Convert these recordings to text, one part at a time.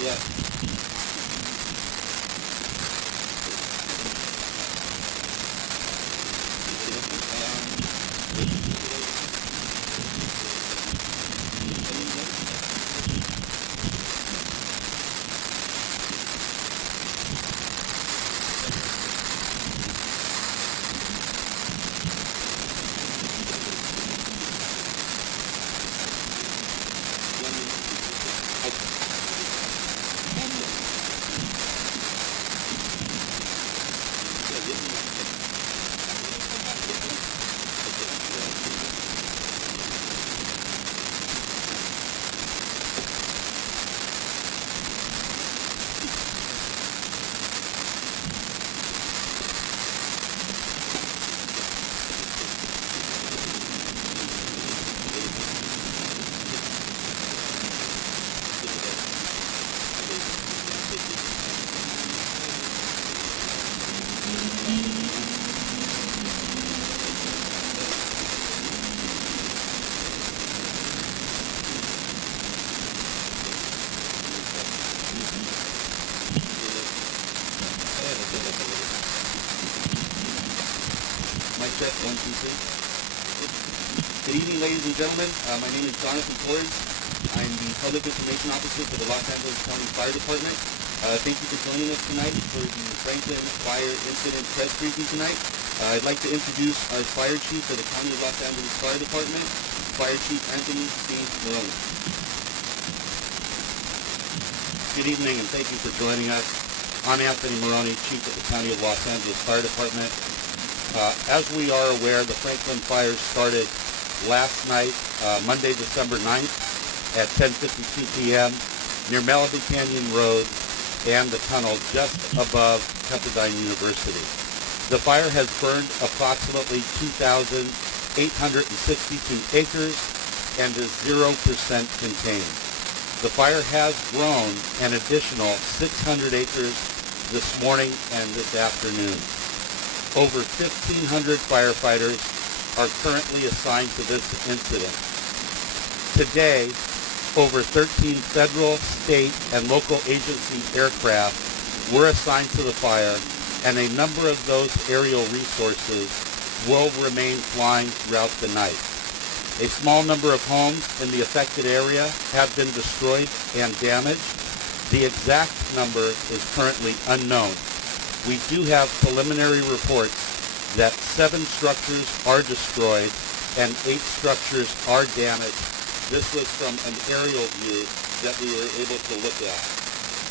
Yeah. Mic check, 1, 2, 3. Good evening, ladies and gentlemen. My name is Jonathan Torres. I'm the Public Information Officer for the Los Angeles County Fire Department. Thank you for joining us tonight for the Franklin Fire Incident Press Briefing tonight. I'd like to introduce our Fire Chief for the County of Los Angeles Fire Department, Fire Chief Anthony C. Maroney. Good evening and thank you for joining us. I'm Anthony Maroney, Chief of the County of Los Angeles Fire Department. As we are aware, the Franklin fire started last night, Monday, December 9th at 10:52 p.m. near Malibu Canyon Road and the tunnel just above Pepperdine University. The fire has burned approximately 2,862 acres and is 0% contained. The fire has grown an additional 600 acres this morning and this afternoon. Over 1,500 firefighters are currently assigned to this incident. Today, over 13 federal, state, and local agency aircraft were assigned to the fire, and a number of those aerial resources will remain flying throughout the night. A small number of homes in the affected area have been destroyed and damaged. The exact number is currently unknown. We do have preliminary reports that 7 structures are destroyed and 8 structures are damaged. This was from an aerial view that we were able to look at.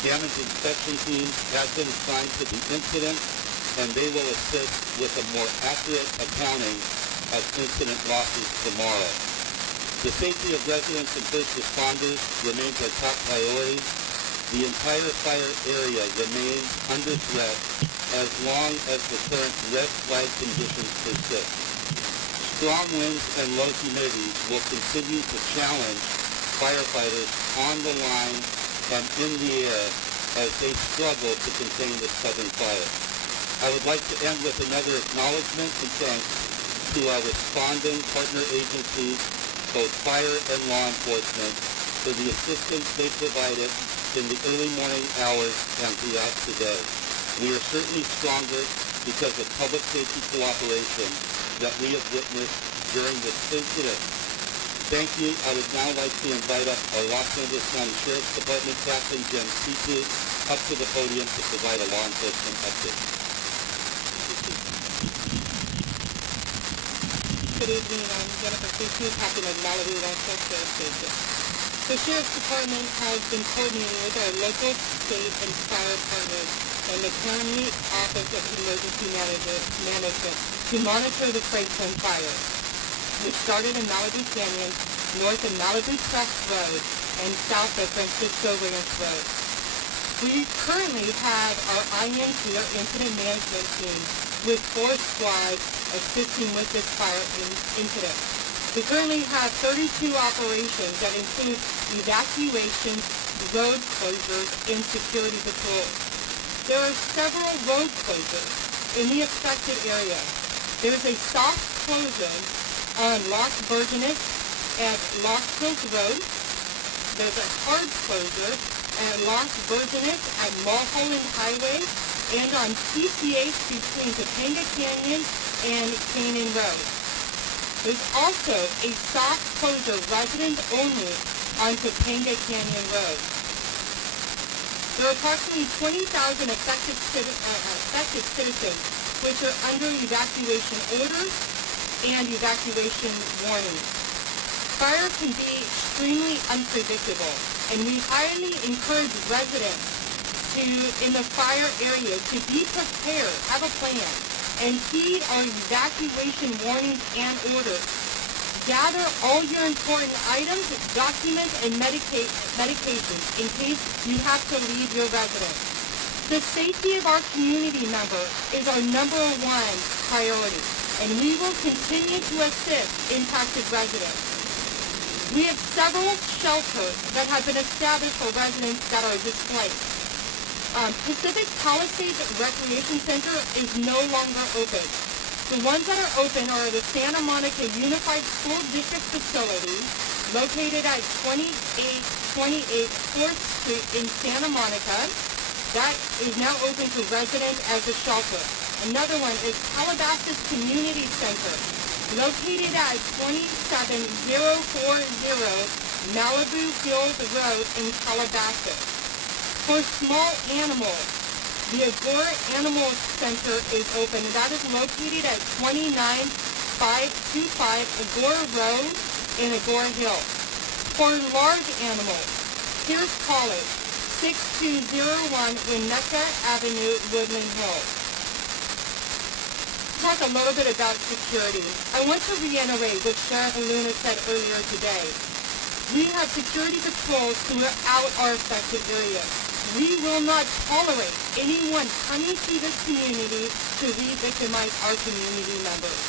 Damage inspection teams have been assigned to the incident, and they will assist with a more accurate accounting of incident losses tomorrow. The safety of residents and first responders remains our top priority. The entire fire area remains under threat as long as the current red flag conditions persist. Strong winds and low humidity will continue to challenge firefighters on the line and in the air as they struggle to contain the southern fire. I would like to end with another acknowledgement and thanks to our responding partner agencies, both fire and law enforcement, for the assistance they provided in the early morning hours and throughout the day. We are certainly stronger because of public safety cooperation that we have witnessed during this incident. Thank you. I would now like to invite up our Los Angeles County Sheriff's Department Captain Jen Situ up to the podium to provide a law enforcement update. Good evening, I'm Jennifer Situ, Captain of Malibu Sheriff's Station. The Sheriff's Department has been coordinating with our local, state, and fire partners and the County Office of Emergency Management to monitor the Franklin fire, which started in Malibu Canyon, north of Malibu Crest Road, and south of Francisco Ranch Road. We currently have our INT, our Incident Management Team, with 4 squads assisting with this fire incident. We currently have 32 operations that include evacuations, road closures, and security patrols. There are several road closures in the affected area. There is a soft closure on Los Virgenes and Los Hills Road. There's a hard closure Las Virgenes at Mulholland Highway and on PCH between Topanga Canyon and Canyon Road. There's also a soft closure resident only on Topanga Canyon Road. There are approximately 20,000 affected citizens which are under evacuation orders and evacuation warnings. Fire can be extremely unpredictable, and we highly encourage residents in the fire area to be prepared, have a plan, and heed our evacuation warnings and orders. Gather all your important items, documents, and medications in case you have to leave your residence. The safety of our community members is our number one priority, and we will continue to assist impacted residents. We have several shelters that have been established for residents that are displaced. Pacific Palisades Recreation Center is no longer open. The ones that are open are the Santa Monica Unified School District facility located at 2828 4th Street in Santa Monica. That is now open to residents as a shelter. Another one is Calabasas Community Center, located at 27040 Malibu Field Road in Calabasas. For small animals, the Agora Animal Center is open. That is located at 29525 Agora Road in Agora Hills. For large animals, here's College, 6201 Winnetka Avenue, Woodland Hills. Talk a little bit about security. I want to reiterate what Sheriff Luna said earlier today. We have security patrols throughout our affected areas. We will not tolerate anyone coming to this community to re-victimize our community members.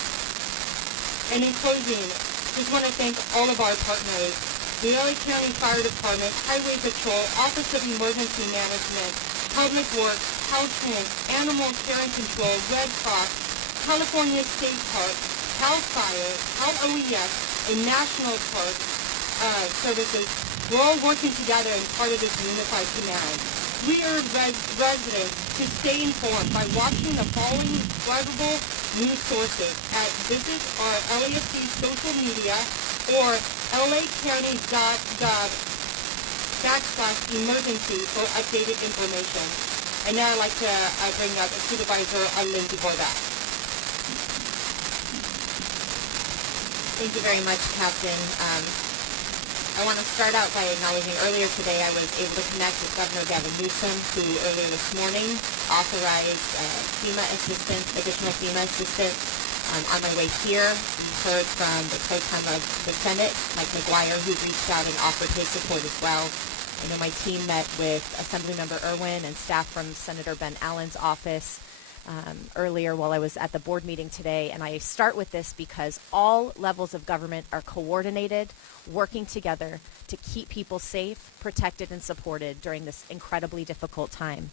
And in closing, just want to thank all of our partners, the LA County Fire Department, Highway Patrol, Office of Emergency Management, Public Works, Caltrans, Animal Care and Control, Red Cross, California State Park, CAL FIRE, Cal OES, and National Park Services. We're all working together as part of this unified command. We urge residents to stay informed by watching the following credible news sources at visit our LAFC social media or lacounty.gov/emergency for updated information. And now I'd like to bring up Supervisor Lindsay Bordak. Thank you very much, Captain. I want to start out by acknowledging earlier today I was able to connect with Governor Gavin Newsom, who earlier this morning authorized FEMA assistance, additional FEMA assistance. On my way here, we heard from the pro-tem of the Senate, Mike McGuire, who reached out and offered his support as well. I know my team met with Assemblymember Irwin and staff from Senator Ben Allen's office earlier while I was at the board meeting today, and I start with this because all levels of government are coordinated, working together to keep people safe, protected, and supported during this incredibly difficult time.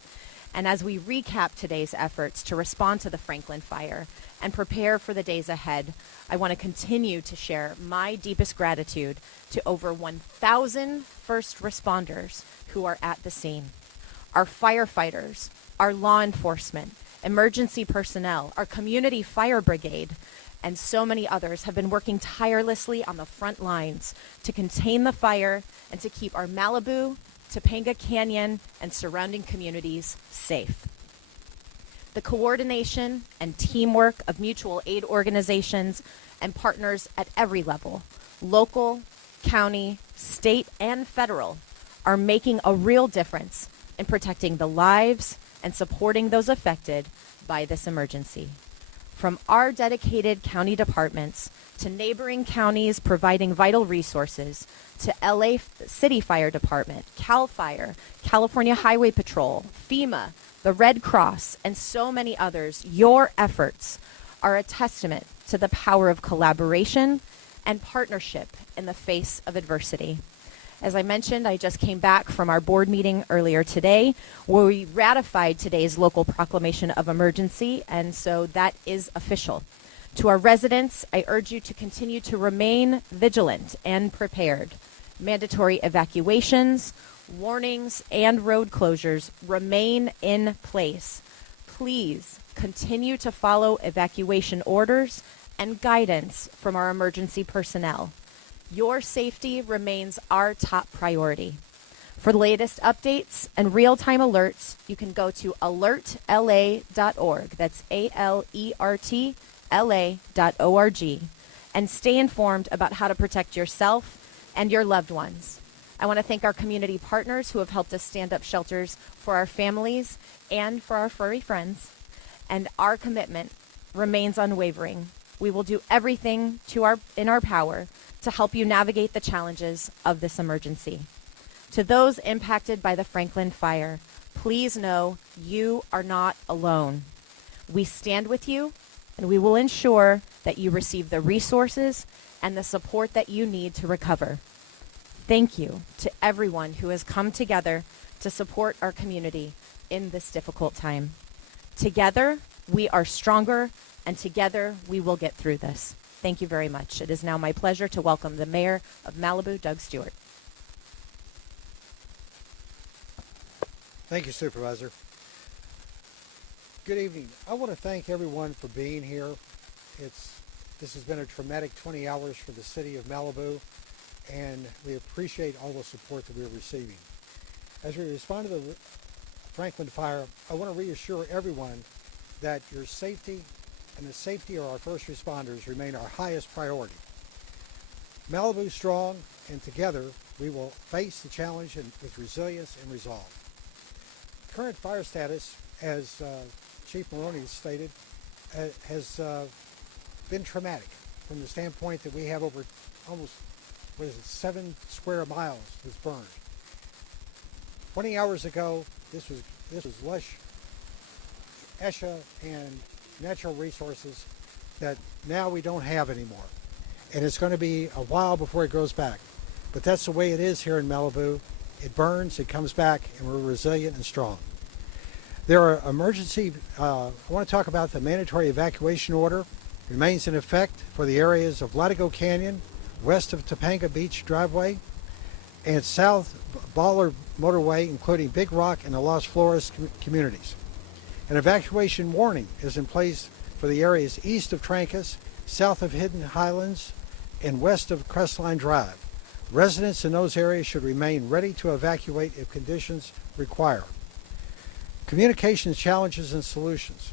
And as we recap today's efforts to respond to the Franklin fire and prepare for the days ahead, I want to continue to share my deepest gratitude to over 1,000 first responders who are at the scene. Our firefighters, our law enforcement, emergency personnel, our community fire brigade, and so many others have been working tirelessly on the front lines to contain the fire and to keep our Malibu, Topanga Canyon, and surrounding communities safe. The coordination and teamwork of mutual aid organizations and partners at every level, local, county, state, and federal, are making a real difference in protecting the lives and supporting those affected by this emergency. From our dedicated county departments to neighboring counties providing vital resources to LA City Fire Department, CAL FIRE, California Highway Patrol, FEMA, the Red Cross, and so many others, your efforts are a testament to the power of collaboration and partnership in the face of adversity. As I mentioned, I just came back from our board meeting earlier today where we ratified today's local proclamation of emergency, and so that is official. To our residents, I urge you to continue to remain vigilant and prepared. Mandatory evacuations, Warnings and road closures remain in place. Please continue to follow evacuation orders and guidance from our emergency personnel. Your safety remains our top priority. For the latest updates and real-time alerts, you can go to alertla.org. That's ALERTLA.org. And stay informed about how to protect yourself and your loved ones. I want to thank our community partners who have helped us stand up shelters for our families and for our furry friends. And our commitment remains unwavering. We will do everything in our power to help you navigate the challenges of this emergency. To those impacted by the Franklin fire, please know you are not alone. We stand with you, and we will ensure that you receive the resources and the support that you need to recover. Thank you to everyone who has come together to support our community in this difficult time. Together, we are stronger, and together we will get through this. Thank you very much. It is now my pleasure to welcome the Mayor of Malibu, Doug Stewart. Thank you, Supervisor. Good evening. I want to thank everyone for being here. This has been a traumatic 20 hours for the city of Malibu, and we appreciate all the support that we're receiving. As we respond to the Franklin fire, I want to reassure everyone that your safety and the safety of our first responders remain our highest priority. Malibu strong, and together we will face the challenge with resilience and resolve. Current fire status, as Chief Maroney stated, has been traumatic from the standpoint that we have over almost 7 square miles that's burned. 20 hours ago, this was lush ESHA and natural resources that now we don't have anymore. And it's going to be a while before it goes back. But that's the way it is here in Malibu. It burns, it comes back, and we're resilient and strong. There are I want to talk about the mandatory evacuation order. It remains in effect for the areas of Latigo Canyon, west of Topanga Beach Driveway, and south Baller Motorway, including Big Rock and the Los Flores communities. An evacuation warning is in place for the areas east of Trancas, south of Hidden Highlands, and west of Crestline Drive. Residents in those areas should remain ready to evacuate if conditions require. Communications challenges and solutions.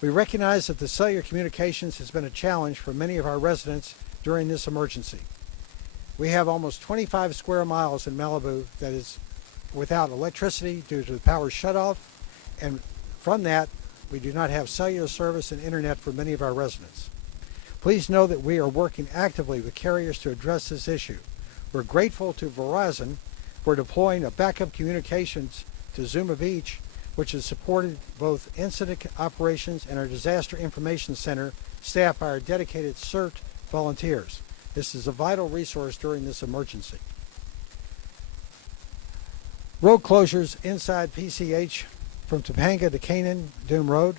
We recognize that the cellular communications has been a challenge for many of our residents during this emergency. We have almost 25 square miles in Malibu that is without electricity due to the power shutoff, and from that, we do not have cellular service and internet for many of our residents. Please know that we are working actively with carriers to address this issue. We're grateful to Verizon for deploying a backup communications to Zuma Beach, which has supported both incident operations and our disaster information center staffed by our dedicated CERT volunteers. This is a vital resource during this emergency. Road closures inside PCH from Topanga to Canaan Doom Road.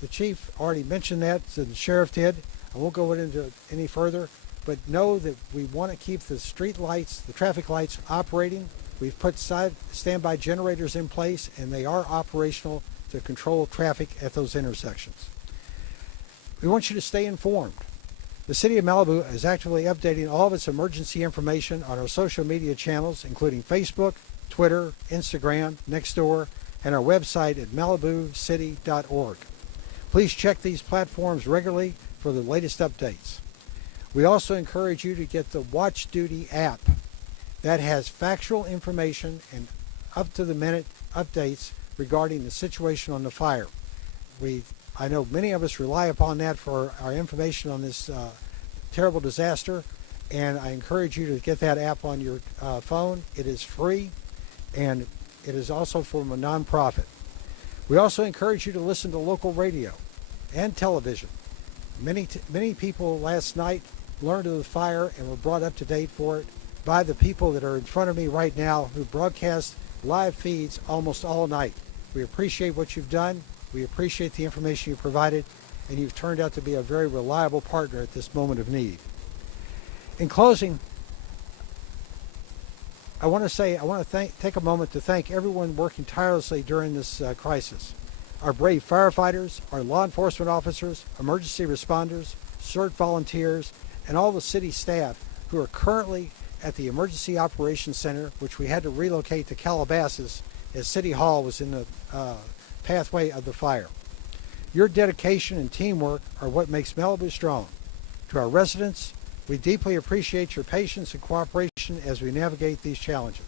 The chief already mentioned that, so the sheriff did. I won't go into it any further, but know that we want to keep the street lights, the traffic lights operating. We've put standby generators in place, and they are operational to control traffic at those intersections. We want you to stay informed. The City of Malibu is actively updating all of its emergency information on our social media channels, including Facebook, Twitter, Instagram, Nextdoor, and our website at malibucity.org. Please check these platforms regularly for the latest updates. We also encourage you to get the Watch Duty app that has factual information and up-to-the-minute updates regarding the situation on the fire. I know many of us rely upon that for our information on this terrible disaster, and I encourage you to get that app on your phone. It is free, and it is also from a nonprofit. We also encourage you to listen to local radio and television. Many people last night learned of the fire and were brought up to date for it by the people that are in front of me right now who broadcast live feeds almost all night. We appreciate what you've done. We appreciate the information you provided, and you've turned out to be a very reliable partner at this moment of need. In closing, I want to take a moment to thank everyone working tirelessly during this crisis. Our brave firefighters, our law enforcement officers, emergency responders, CERT volunteers, and all the city staff who are currently at the Emergency Operations Center, which we had to relocate to Calabasas as City Hall was in the pathway of the fire. Your dedication and teamwork are what makes Malibu strong. To our residents, we deeply appreciate your patience and cooperation as we navigate these challenges.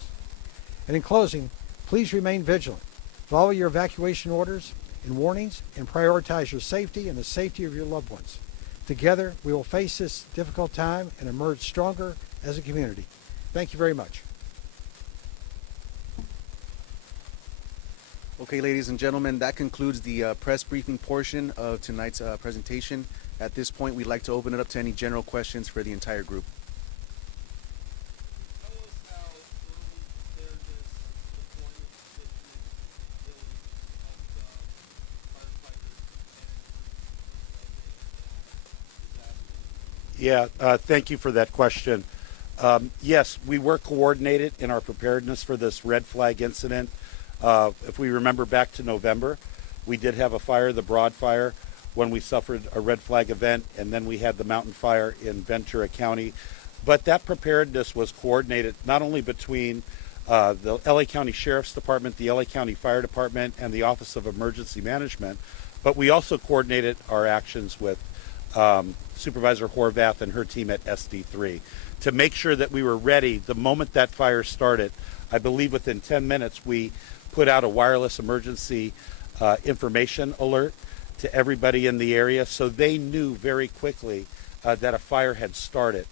And in closing, please remain vigilant. Follow your evacuation orders and warnings and prioritize your safety and the safety of your loved ones. Together, we will face this difficult time and emerge stronger as a community. Thank you very much. Okay, ladies and gentlemen, that concludes the press briefing portion of tonight's presentation. At this point, we'd like to open it up to any general questions for the entire group. Yeah, thank you for that question. Yes, we were coordinated in our preparedness for this red flag incident. If we remember back to November, we did have a fire, the Broad Fire, when we suffered a red flag event, and then we had the Mountain Fire in Ventura County. But that preparedness was coordinated not only between the LA County Sheriff's Department, the LA County Fire Department, and the Office of Emergency Management, but we also coordinated our actions with Supervisor Horvath and her team at SD3 to make sure that we were ready the moment that fire started. I believe within 10 minutes we put out a wireless emergency information alert to everybody in the area, so they knew very quickly that a fire had started.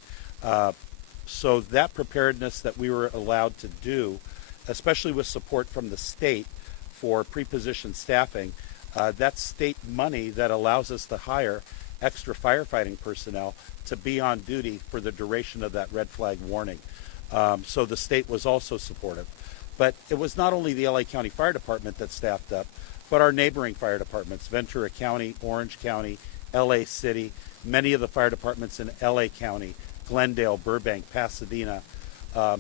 So that preparedness that we were allowed to do, especially with support from the state for pre-positioned staffing, that's state money that allows us to hire extra firefighting personnel to be on duty for the duration of that red flag warning. So the state was also supportive. But it was not only the LA County Fire Department that staffed up, but our neighboring fire departments, Ventura County, Orange County, LA City, many of the fire departments in LA County, Glendale, Burbank, Pasadena,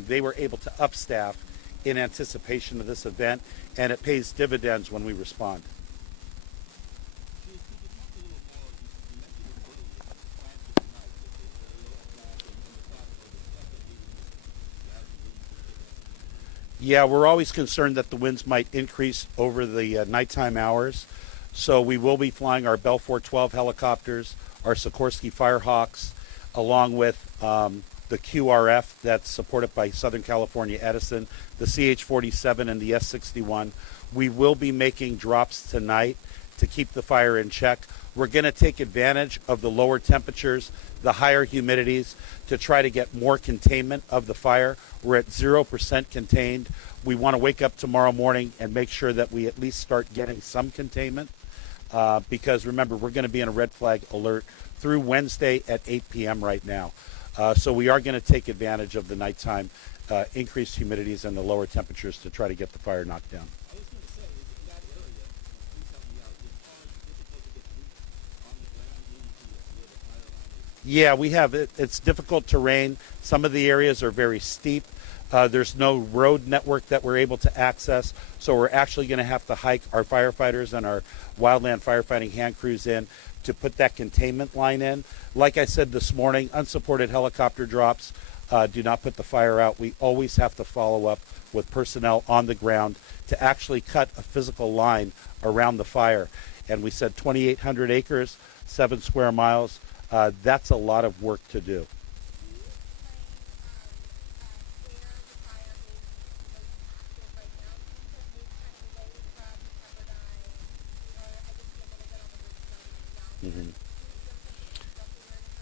they were able to upstaff in anticipation of this event, and it pays dividends when we respond. Yeah, we're always concerned that the winds might increase over the nighttime hours. So we will be flying our Bell 412 helicopters, our Sikorsky Firehawks, along with the QRF that's supported by Southern California Edison, the CH-47 and the S-61. We will be making drops tonight to keep the fire in check. We're going to take advantage of the lower temperatures, the higher humidities, to try to get more containment of the fire. We're at 0% contained. We want to wake up tomorrow morning and make sure that we at least start getting some containment because remember, we're going to be in a red flag alert through Wednesday at 8 p.m. right now. So we are going to take advantage of the nighttime increased humidities and the lower temperatures to try to get the fire knocked down. Yeah, we have it. It's difficult terrain. Some of the areas are very steep. There's no road network that we're able to access, so we're actually going to have to hike our firefighters and our wildland firefighting hand crews in to put that containment line in. Like I said this morning, unsupported helicopter drops do not put the fire out. We always have to follow up with personnel on the ground to actually cut a physical line around the fire. And we said 2,800 acres, 7 square miles. That's a lot of work to do. Mm-hmm.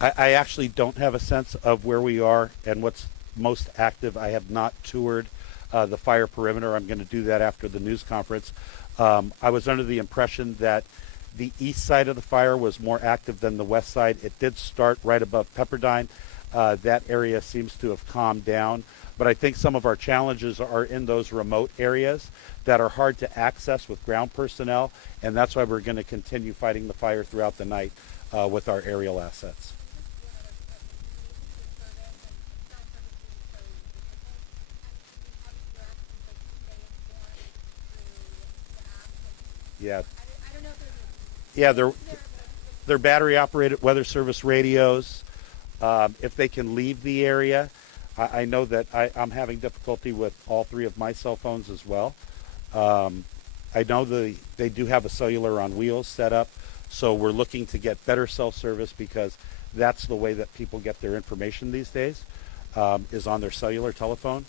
I actually don't have a sense of where we are and what's most active. I have not toured the fire perimeter. I'm going to do that after the news conference. I was under the impression that the east side of the fire was more active than the west side. It did start right above Pepperdine. That area seems to have calmed down. But I think some of our challenges are in those remote areas that are hard to access with ground personnel, and that's why we're going to continue fighting the fire throughout the night with our aerial assets. Yeah. Yeah, they're battery operated weather service radios. If they can leave the area, I know that I'm having difficulty with all three of my cell phones as well. I know they do have a cellular on wheels set up, so we're looking to get better cell service because that's the way that people get their information these days, is on their cellular telephone.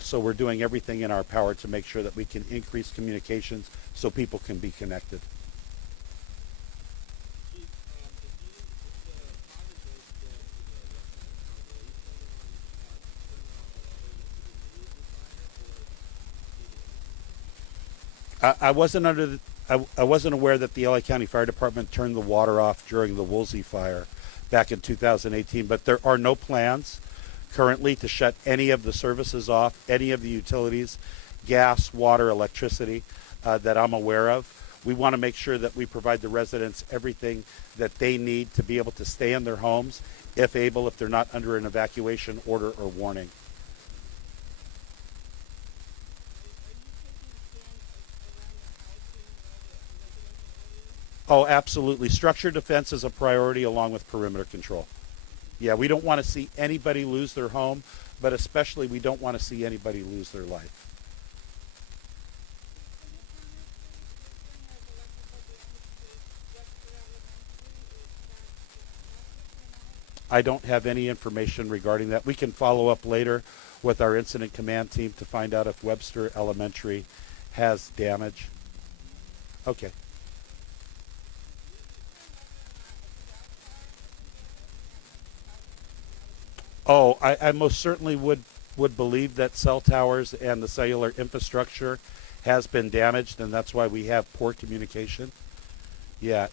So we're doing everything in our power to make sure that we can increase communications so people can be connected. I wasn't I wasn't aware that the LA County Fire Department turned the water off during the Woolsey fire back in 2018, but there are no plans currently to shut any of the services off, any of the utilities, gas, water, electricity, that I'm aware of. We want to make sure that we provide the residents everything that they need to be able to stay in their homes, if able, if they're not under an evacuation order or warning. Oh, absolutely. Structured defense is a priority along with perimeter control. Yeah, we don't want to see anybody lose their home, but especially we don't want to see anybody lose their life. I don't have any information regarding that. We can follow up later with our incident command team to find out if Webster Elementary has damage. Okay. Oh, I most certainly would believe that cell towers and the cellular infrastructure has been damaged, and that's why we have poor communication. Yeah,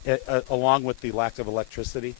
along with the lack of electricity.